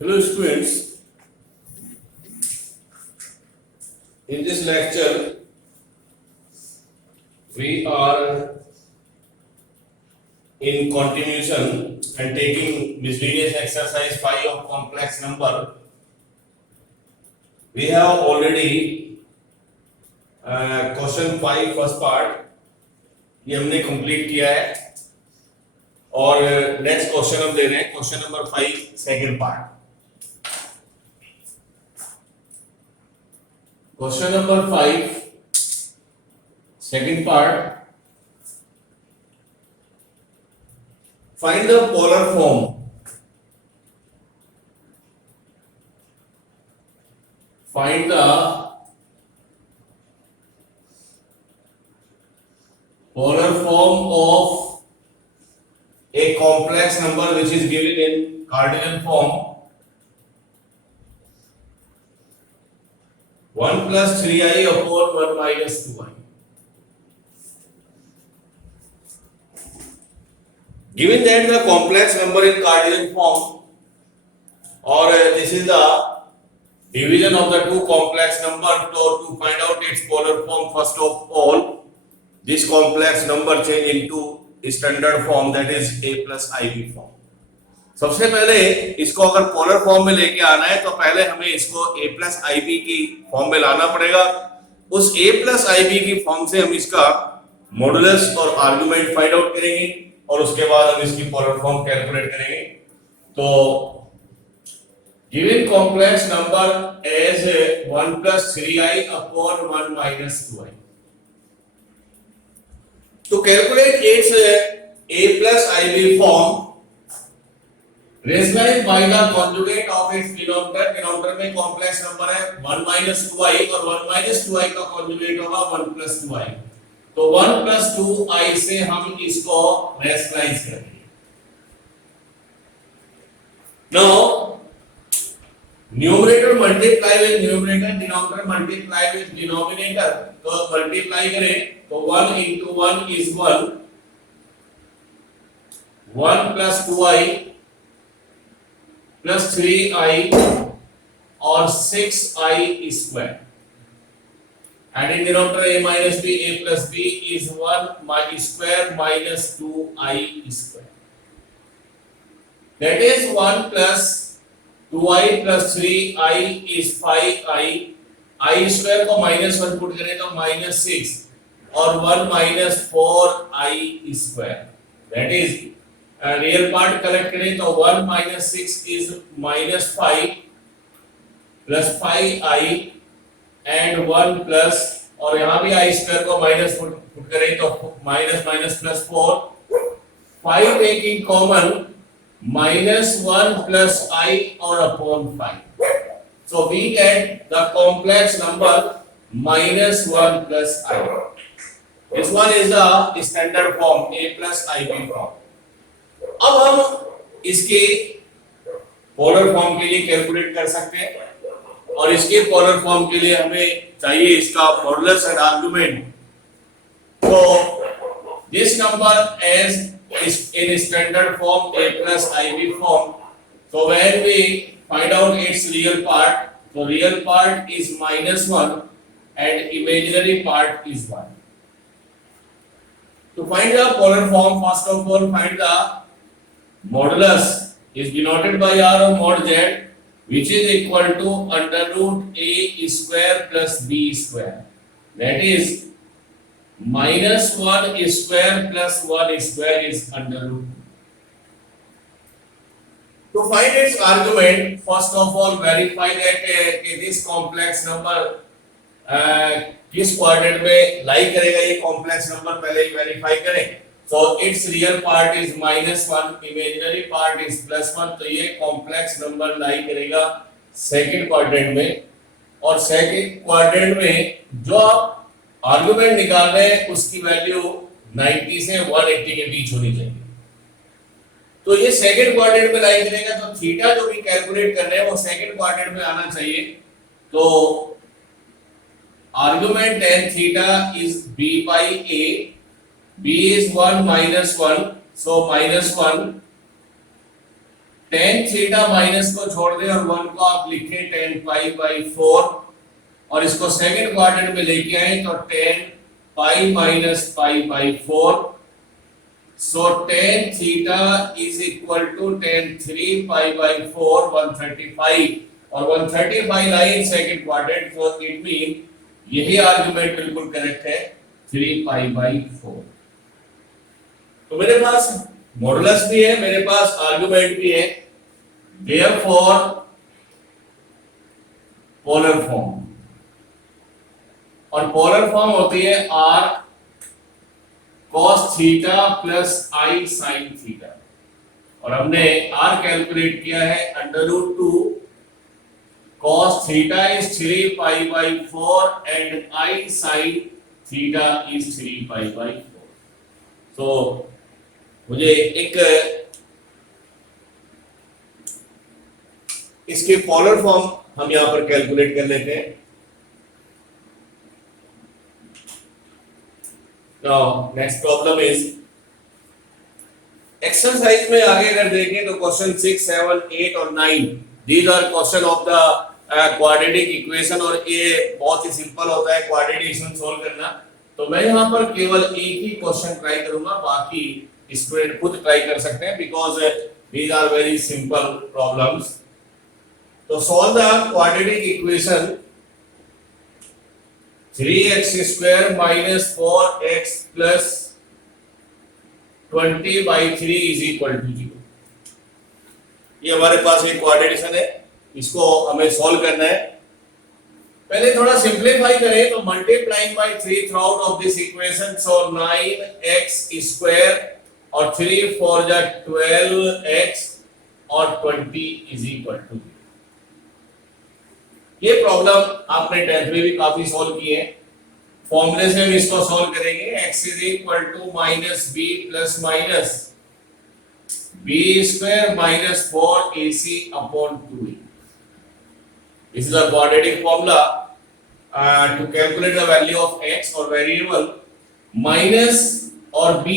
Hello students, in this lecture we are in continuation and taking miscellaneous exercise 5 of complex number. We have already question 5 first part ये हमने complete किया है और next question हम दे रहे हैं question number 5 second part. Question number 5, second part. Find the polar form. Find the polar form of a complex number which is given in Cartesian form. 1 plus 3i upon 1 minus 2i. Given that the complex number in Cartesian form, or this is the division of the two complex numbers, so to find out its polar form, first of all, this complex number change into standard form, that is a plus ib form. सबसे पहले इसको अगर polar form में लेके आना है तो पहले हमें इसको a प्लस आई बी की फॉर्म में लाना पड़ेगा. उस a प्लस आई बी की फॉर्म से हम इसका मॉडुलस और आर्गुमेंट फाइंड आउट करेंगे और उसके बाद हम इसकी पोलर फॉर्म कैलकुलेट करेंगे. तो given complex number as 1 plus 3i upon 1 minus 2i. To calculate its a plus ib form, rationalize by the conjugate of its denominator. Denominator में कॉम्प्लेक्स नंबर है 1 minus 2i और 1 minus 2i का conjugate होगा 1 plus 2i. तो 1 plus 2i से हम इसको rationalise करेंगे. Now numerator multiply with numerator, denominator multiply with denominator. तो मल्टीप्लाई करें तो 1 into 1 is 1, 1 plus 2i plus 3i और 6i square. Adding denominator a minus b, a plus b is 1 square minus 2i square. That is 1 plus 2i plus 3i is 5i. I square को minus 1 put करें तो minus 6 और 1 minus 4i square. That is real part collect करें तो 1 minus 6 is minus 5 plus 5i and 1 plus और यहाँ भी i square को minus पुट करें तो minus minus plus 4, 5 taking common minus 1 plus I or upon 5. So we get the complex number minus 1 plus I. This one is the standard form a plus ib form. अब हम इसके polar form के लिए calculate कर सकते हैं और इसके पोलर फॉर्म के लिए हमें चाहिए इसका मॉडुलस एंड आर्गुमेंट. तो this number is in standard form a plus ib form. So when we find out its real part, so real part is minus 1 and imaginary part is 1. To find the polar form, first of all find the modulus is denoted by r of mod z, which is equal to under root a square plus b square. That is minus 1 square plus 1 square is under root. To find its argument, first of all verify that this complex number किस quadrant में लाई करेगा. ये complex number पहले ही verify करें. So its real part is minus 1, imaginary part is plus 1. तो ये complex number लाई करेगा second quadrant में और सेकंड क्वाड्रेंट में जो आप आर्गुमेंट निकाल रहे हैं उसकी वैल्यू 90 से 180 के बीच होनी चाहिए. तो ये सेकंड क्वाड्रेंट में लाई करेगा तो थीटा जो भी कैलकुलेट कर रहे हैं वो सेकंड क्वाड्रेंट में आना चाहिए. तो argument tan theta is b by a. B is 1 minus 1, so minus 1 tan theta minus को छोड़ दें और 1 को आप लिखें टेन पाई बाई 4 और इसको सेकंड क्वाड्रेंट में लेके आए तो ten pi minus pi by 4. So tan theta is equal to tan 3 pi by 4 135 और 135 lie in second quadrant. So it mean यही आर्गुमेंट बिल्कुल करेक्ट है 3 pi by 4. तो मेरे पास मॉडुलस भी है, मेरे पास आर्गुमेंट भी है. Therefore पोलर फॉर्म, और पोलर फॉर्म होती है r cos theta plus i sin theta. और हमने r कैलकुलेट किया है √2 cos theta is 3 pi by 4 and i sin theta is 3 pi by 4. तो मुझे एक इसके पोलर फॉर्म हम यहां पर कैलकुलेट कर लेते हैं. Now next problem is exercise में आगे अगर देखें तो क्वेश्चन 6, 7, 8 और 9 these are question of the quadratic equation. और ये बहुत ही सिंपल होता है क्वाड्रेटिक इक्वेशन सॉल्व करना. तो मैं यहाँ पर केवल एक ही क्वेश्चन ट्राई करूंगा, बाकी स्टूडेंट खुद ट्राई कर सकते हैं because these are very simple problems. तो solve the quadratic equation 3x square minus 4x plus 20 by 3 is equal to 0. ये हमारे पास एक क्वाड्रेटिशन है, इसको हमें सॉल्व करना है. पहले थोड़ा सिंप्लीफाई करें तो multiplying by 3 through out of this equation. So 9x square और 3 4 जा 12x और 20 is equal to 0. ये प्रॉब्लम आपने 10th में भी काफी सॉल्व की है. फॉर्मूले से हम इसको सॉल्व करेंगे. x is equal to minus B plus minus B square minus 4ac upon 2a. This is a quadratic formula to calculate the value of x और वेरिएबल. माइनस और b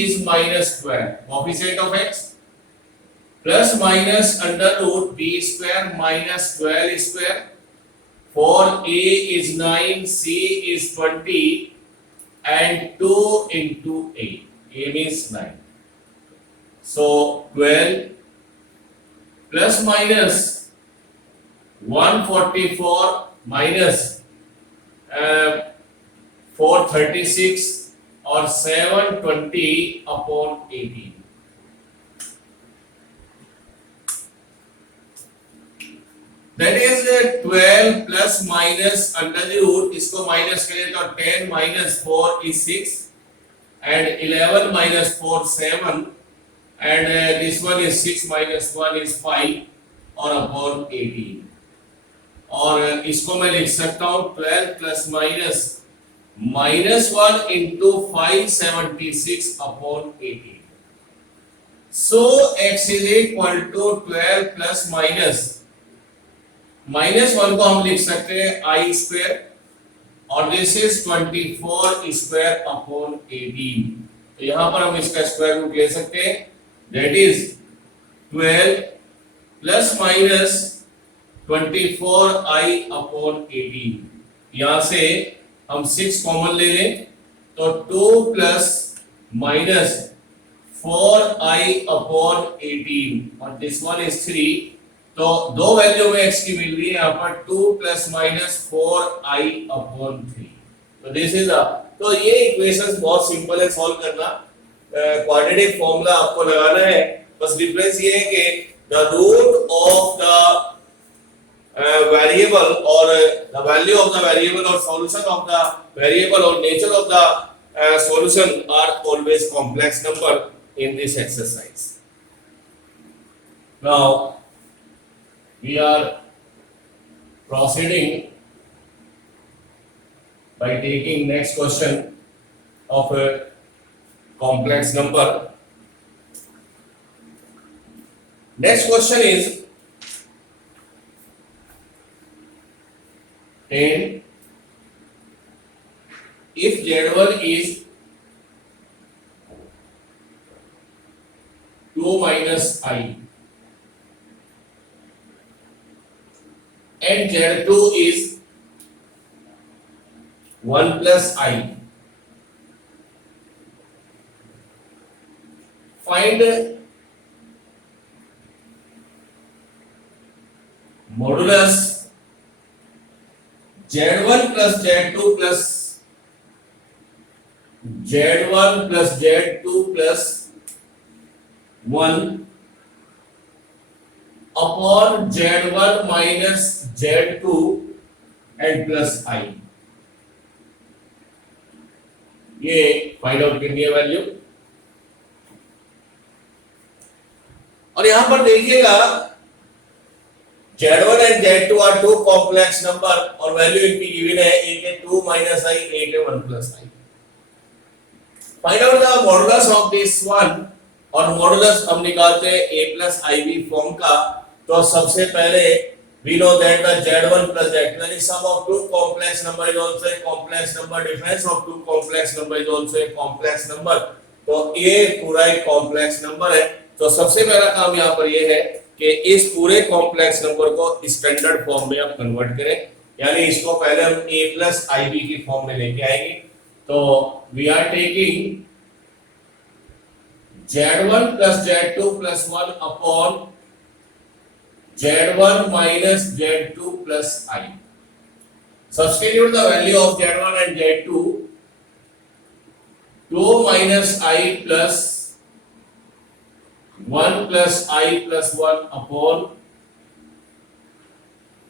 is minus 12 coefficient of x plus minus under root b square minus 12 square. 4a is 9, c is 20 and 2 into a. a means 9. So 12 plus minus 144 minus 436 और 720 upon 18. That is 12 plus minus under the root, इसको minus करें तो 10 minus 4 is 6 and 11 minus 4 7 and this one is 6 minus 1 is 5 और upon 18. और इसको मैं लिख सकता हूँ 12 plus minus minus 1 into 576 upon 18. So x is equal to 12 plus minus minus 1 को हम लिख सकते हैं आई स्क्वायर और दिस इज 24 स्क्वायर अपॉन 18. तो यहां पर हम इसका स्क्वायर रूट ले सकते हैं. That is 12 plus minus 24 I upon 18. यहां से हम 6 कॉमन ले लें तो 2 प्लस माइनस 4 आई अपॉन 18 और दिस वन इज 3. तो दो वैल्यू में x की मिल रही है यहाँ पर 2 प्लस माइनस 4i अपॉन 3. तो दिस इज तो ये इक्वेशंस बहुत सिंपल है सॉल्व करना. क्वाड्रेटिक फॉर्मूला आपको लगाना है. बस डिफरेंस ये है कि the root of the variable और the value of the variable और सॉल्यूशन ऑफ द वेरिएबल और nature of the solution are always complex number in this exercise. Now we are proceeding by taking next question of a complex number. Next question is 10 if z1 is 2 minus I and Z2 is 1 plus I. Find modulus Z1 plus Z2 plus Z1 plus Z2 plus 1 upon Z1 minus Z2 and plus I. ये find out करनी है value. और यहां पर देखिएगा Z1 and Z2 are two complex number और value इनकी given है, एक है 2 minus I, एक है 1 plus I। Find out the modulus of this one, और मॉडुलस हम निकालते हैं a plus ib फॉर्म का। तो सबसे पहले we know that the Z1 plus Z2 any sum of two complex number is also a complex number, difference of two complex number is also a complex number। तो ये पूरा एक complex number है। तो सबसे पहला काम यहाँ पर ये है कि इस पूरे कॉम्प्लेक्स नंबर को स्टैंडर्ड फॉर्म में आप कन्वर्ट करें, यानी इसको पहले हम a plus ib की फॉर्म में लेके आएंगे। तो we are taking Z1 plus Z2 plus 1 upon Z1 minus Z2 plus I. Substitute the value of Z1 and Z2, 2 minus I plus 1 plus I plus 1 upon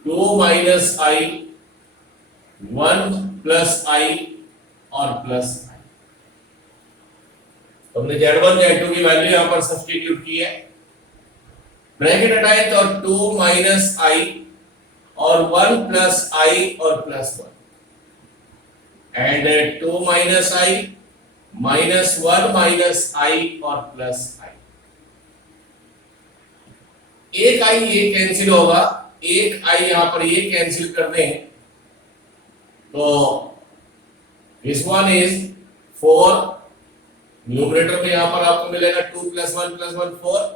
2 minus I, 1 plus I और plus I। तो हमने Z1 Z2 की value यहाँ पर substitute की है, bracket हटाए तो 2 minus I और 1 plus I और plus 1 and 2 minus I minus 1 minus I और plus I। एक I ये कैंसिल होगा, एक I यहाँ पर ये कैंसिल कर दें तो this one is 4, न्यूमरेटर में यहाँ पर आपको मिलेगा 2 plus 1 plus 1 4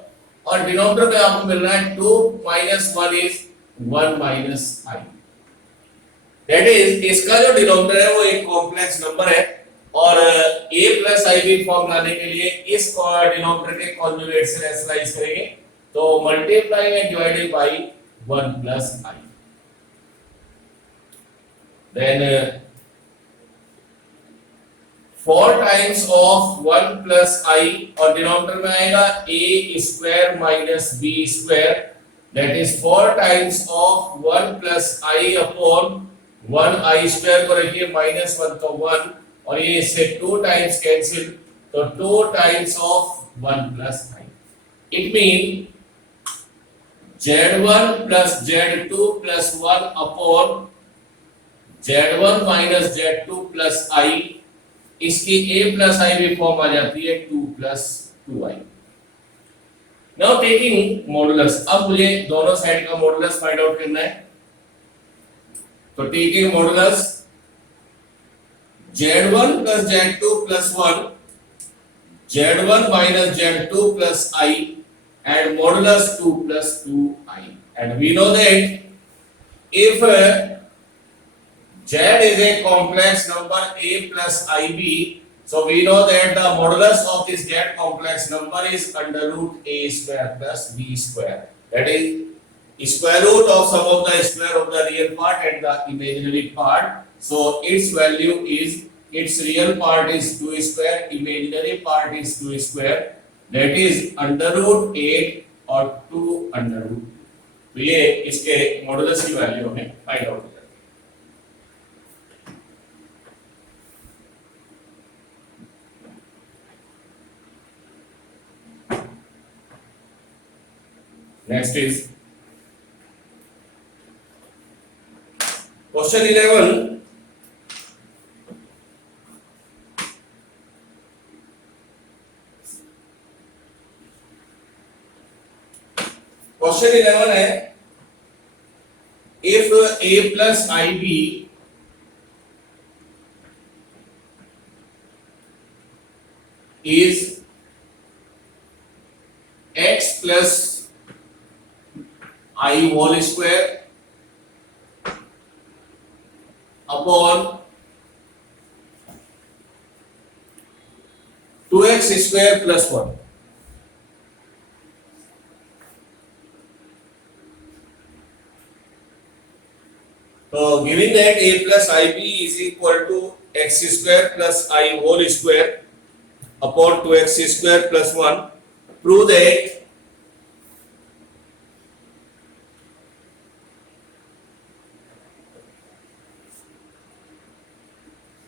और डिनोमिनेटर में आपको मिल रहा है 2 minus 1 is 1 minus I। That is इसका जो डिनोमिनेटर है वो एक कॉम्प्लेक्स नंबर है और a plus ib फॉर्म लाने के लिए इस डिनोमिनेटर के कॉन्जुगेट से रेशनलाइज करेंगे। तो multiply and divided by 1 plus I। Then 4 times of 1 plus I और डिनोमिनेटर में आएगा a square minus b square, that is 4 times of 1 plus I upon 1 I square को रखिए minus 1 तो 1 और ये इससे 2 times कैंसिल तो 2 times of 1 plus I। It means Z1 plus Z2 plus 1 upon Z1 minus Z2 plus I, इसकी a plus I भी form आ जाती है 2 plus 2I। Now taking modulus, अब मुझे दोनों साइड का मॉडुलस फाइंड आउट करना है। तो taking modulus Z1 plus Z2 plus 1, Z1 minus Z2 plus I and modulus 2 plus 2I, and we know that if Z is a complex number a plus ib, so we know that the modulus of this Z complex number is under root a square plus b square, that is square root of sum of the square of the real part and the imaginary part। So its value is, its real part is 2 square, imaginary part is 2 square, that is under root 8 और 2 under root। तो ये इसके modulus की value हमें find out करनी है। Next is question 11। Question 11 है, if a plus ib is x plus I whole square upon 2x square plus 1। तो giving that a plus ib is equal to x square plus I whole square upon 2x square plus 1, prove that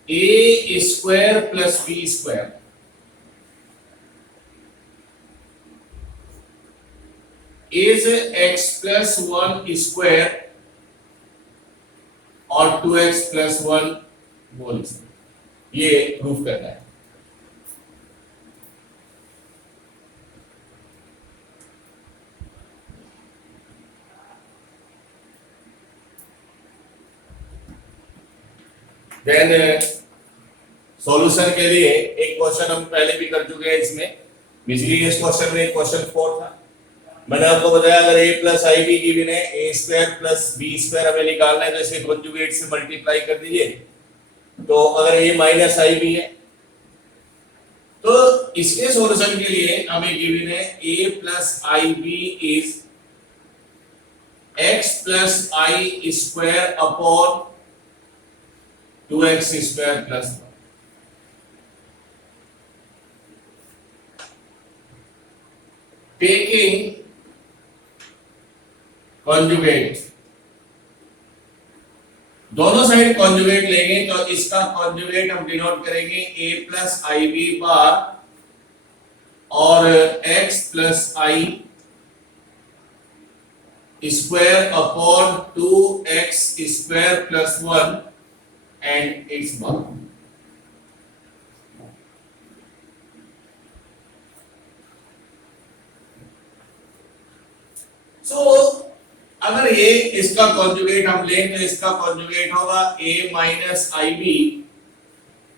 a square plus b square is x plus 1 square और 2x plus 1 whole square. ये proof करना है। Then solution के लिए एक question हम पहले भी कर चुके हैं इसमें। बेसिकली इस क्वेश्चन में क्वेश्चन 4 था। मैंने आपको बताया अगर a plus i be given है, a square plus b square हमें निकालना है तो इसे कॉन्जुगेट से मल्टीप्लाई कर दीजिए। तो अगर a माइनस आई बी है तो इसके सॉल्यूशन के लिए हमें गिवन है a plus i b is x plus i square upon 2x square plus 1। Taking conjugate, दोनों साइड कॉन्जुगेट लेंगे तो इसका कॉन्जुगेट हम डिनोट करेंगे a plus i b bar और x plus i square upon 2x square plus 1 and it's bar. So अगर ये इसका कॉन्जुगेट हम लें तो इसका कॉन्जुगेट होगा a माइनस आई बी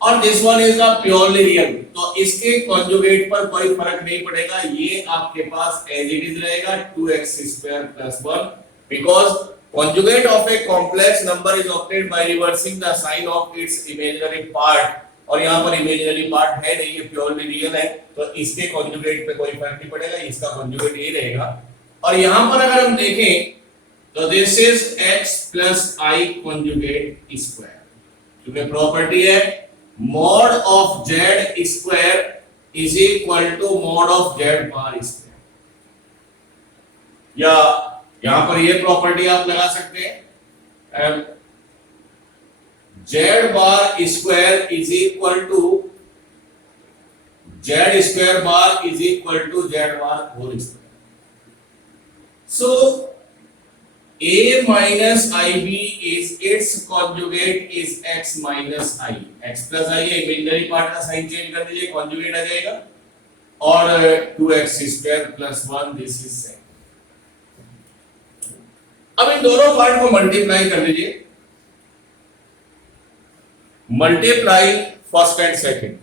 और this one is a purely real, तो इसके कॉन्जुगेट पर कोई फर्क नहीं पड़ेगा। ये आपके पास एज इट इज रहेगा 2x square plus 1 because conjugate of a complex number is obtained by reversing the sign of its imaginary part, और यहाँ पर इमेजिनरी पार्ट है नहीं, ये प्योरली रियल है, तो इसके कॉन्जुगेट पे कोई फर्क नहीं पड़ेगा, इसका कॉन्जुगेट ये रहेगा। और यहाँ पर अगर हम देखें तो this is x plus I conjugate square, क्योंकि प्रॉपर्टी है mod of z square is equal to mod of z bar square, या यहां पर ये प्रॉपर्टी आप लगा सकते हैं z bar square is equal to z square bar is equal to z bar whole square. So a minus ib is its conjugate is x minus I, x plus I है, imaginary part का sign change कर दीजिए, conjugate आ जाएगा, और 2x square plus 1 this is same. अब इन दोनों part को multiply कर लीजिए, multiply first and second,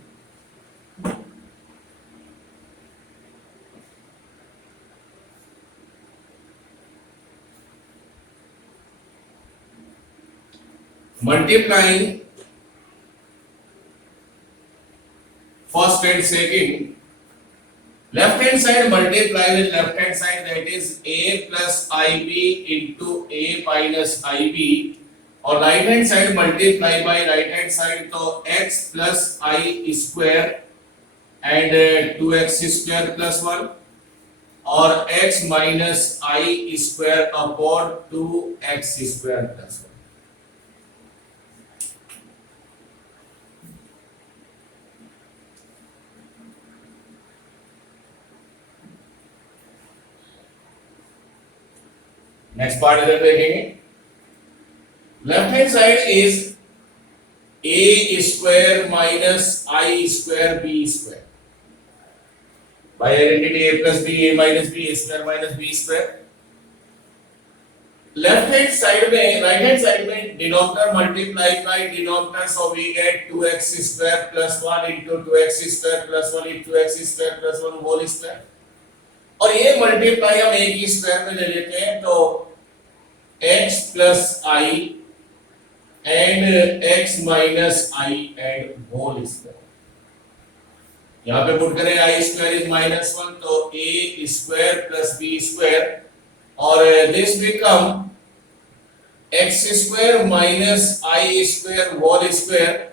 multiplying first and second, left hand side multiply with left hand side, that is a plus ib into a minus ib, और right hand side multiply by right hand side, तो x plus I square and 2x square plus 1 और x minus I square upon 2x square plus 1। Next part इधर देखेंगे, left hand side is a square minus I square b square, by identity a plus b a minus b a square minus b square. Left hand side में, right hand side में denominator multiply by denominator, so we get 2x square plus 1 into 2x square plus 1 into 2x square plus 1 whole square, और ये multiply हम एक ही square में ले लेते हैं, तो x plus I and x minus I and whole square. यहाँ पे पुट करें आई स्क्वायर इज माइनस 1 तो a square plus b square और this become x square minus i square whole square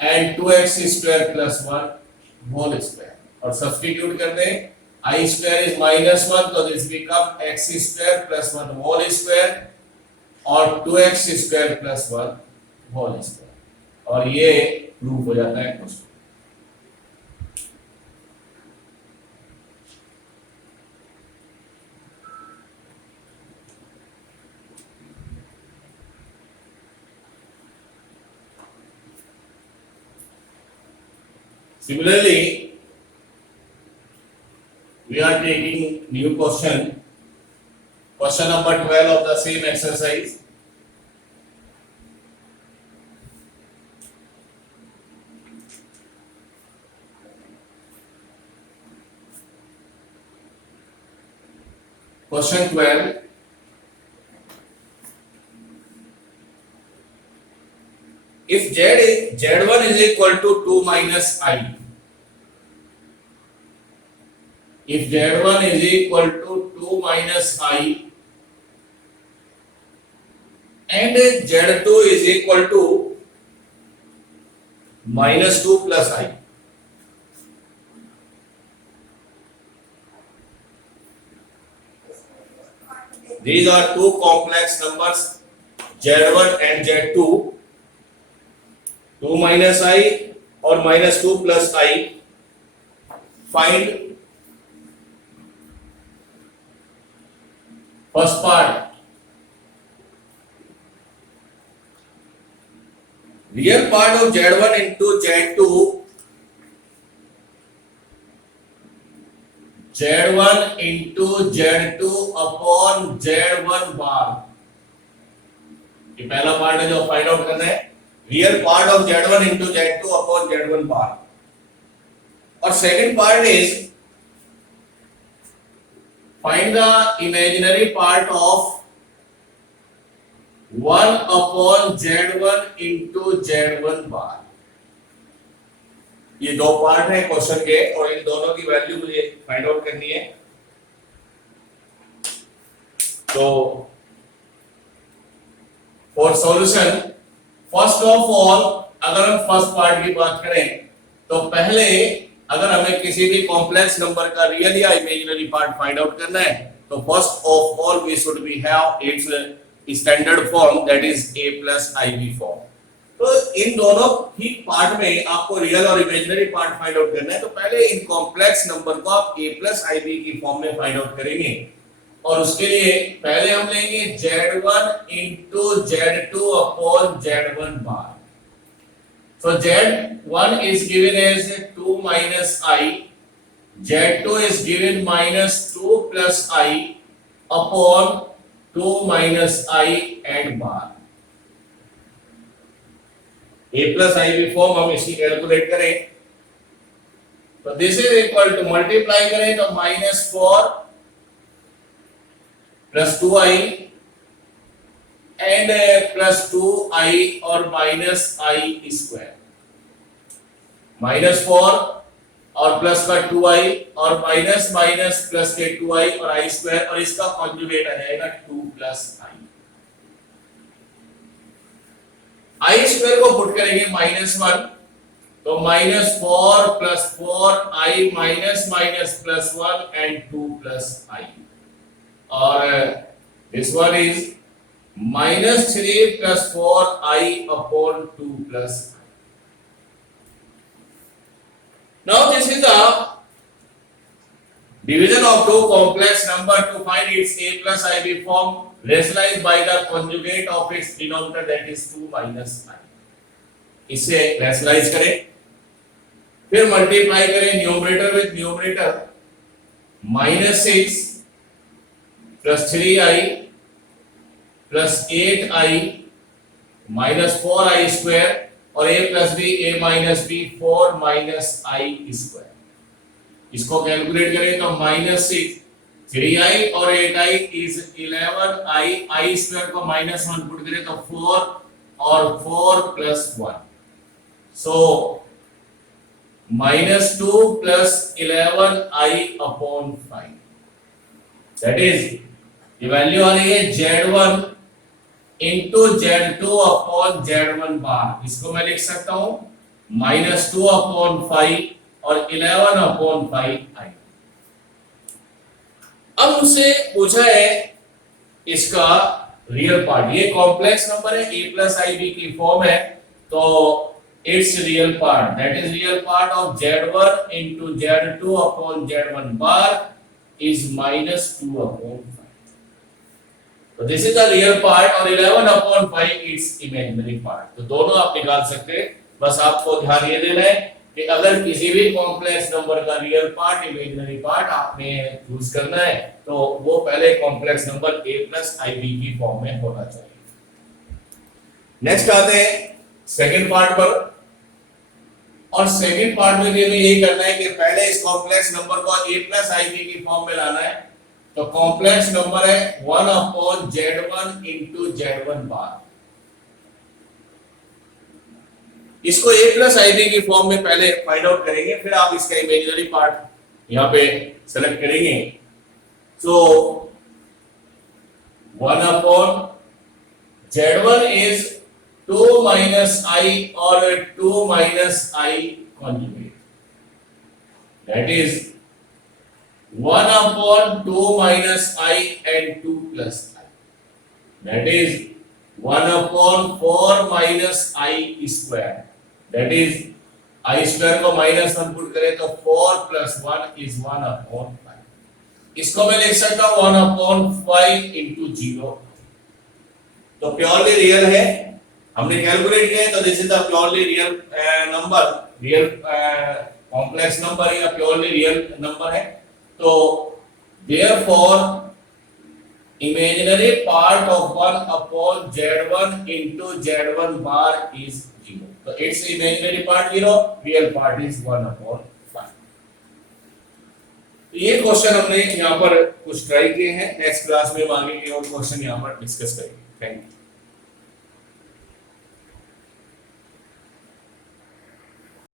and 2x square plus 1 whole square और substitute कर दें i square is minus 1 तो this become x square plus 1 whole square और 2x square plus 1 whole square और ये proof हो जाता है question. Similarly, we are taking new question, question number 12 of the same exercise. Question 12. If Z1 is equal to 2 minus I, if Z1 is equal to 2 minus I and Z2 is equal to minus 2 plus I, these are two complex numbers Z1 and Z2, 2 minus I or minus 2 plus I. Find first part, real part of Z1 into Z2, Z1 into Z2 upon Z1 bar, ये पहला part है जो find out करना है, real part of Z1 into Z2 upon Z1 bar और second part is find the imaginary part of 1 upon Z1 into Z1 bar। ये दो part है क्वेश्चन के और इन दोनों की वैल्यू मुझे फाइंड आउट करनी है। तो for solution first of all अगर हम फर्स्ट पार्ट की बात करें तो पहले अगर हमें किसी भी कॉम्प्लेक्स नंबर का रियल या इमेजिनरी पार्ट फाइंड आउट करना है तो first of all we should be have its standard form that is a plus ib form. तो इन दोनों ही पार्ट में आपको रियल और इमेजिनरी पार्ट फाइंड आउट करना है तो पहले इन कॉम्प्लेक्स नंबर को आप a plus ib की फॉर्म में फाइंड आउट करेंगे और उसके लिए पहले हम लेंगे Z1 into Z2 upon Z1 bar। So Z1 is given as 2 minus I, Z2 is given minus 2 plus I upon 2 minus I and bar। A plus IB form हम इसकी कैलकुलेट करें तो this is equal to multiply करें तो -4 plus 2i and plus 2i और minus I square, -4 और plus का 2i और माइनस माइनस प्लस के 2i और i स्क्वायर और इसका कॉन्जुगेट आ जाएगा 2 plus i स्क्वायर को पुट करेंगे -1 तो -4 plus 4i minus minus plus 1 and 2 plus i और this one is -3 plus 4i upon 2 plus i। Now this is the division of two complex number to find its a plus ib form rationalized by the conjugate of its denominator that is 2 minus i। इसे rationalize करें फिर multiply करें numerator with numerator -6 plus 3i plus 8i minus 4i square और a plus b a minus b 4 minus i square। इसको calculate करें तो -6 3i और 8i is 11i, i square को -1 पुट करें तो 4 और 4 plus 1, so -2 plus 11i upon 5, that is ये वैल्यू आ रही है Z1 into Z2 upon Z1 बार। इसको मैं लिख सकता हूं -2 अपॉन 5 और 11 अपॉन 5i। अब मुझसे पूछा है इसका रियल पार्ट, ये कॉम्प्लेक्स नंबर है, a प्लस ib की फॉर्म है, तो it's real part, that is real part of Z1 into Z2 upon Z1 bar is -2 upon 5। तो this is the real part और 11 अपॉन 5 इट्स इमेजिनरी पार्ट। तो दोनों आप निकाल सकते हैं, बस आपको ध्यान ये देना है कि अगर किसी भी कॉम्प्लेक्स नंबर का रियल पार्ट इमेजिनरी पार्ट आपने चूज करना है तो वो पहले complex number a plus ib की फॉर्म में होना चाहिए। नेक्स्ट आते हैं सेकंड पार्ट पर, और सेकंड पार्ट में भी हमें यही करना है कि पहले इस कॉम्प्लेक्स नंबर को a प्लस ib की फॉर्म में लाना है। तो कॉम्प्लेक्स नंबर है 1 अपॉन Z1 इंटू Z1 बार। इसको a प्लस ib की फॉर्म में पहले फाइंड आउट करेंगे, फिर आप इसका इमेजिनरी पार्ट यहां पे सेलेक्ट करेंगे। सो 1 upon Z1 is 2 minus i और 2 minus i conjugate, that is 1 upon 2 minus i and 2 plus i, that is 1 upon 4 minus i square, that is i square को -1 put करें तो 4 प्लस 1 इज 1 अपॉन 5। इसको मैं लिख सकता हूं 1 अपॉन 5 इंटू 0। तो प्योरली रियल है, हमने कैलकुलेट किया है, तो this is the purely real number, real complex number या प्योरली रियल नंबर है। तो therefore imaginary part of 1 upon Z1 into Z1 bar is 0. So its imaginary part 0, real part is 1 upon 5. ये question हमने यहाँ पर कुछ try किए हैं, नेक्स्ट क्लास में हम आगे के और क्वेश्चन यहाँ पर डिस्कस करेंगे। Thank you.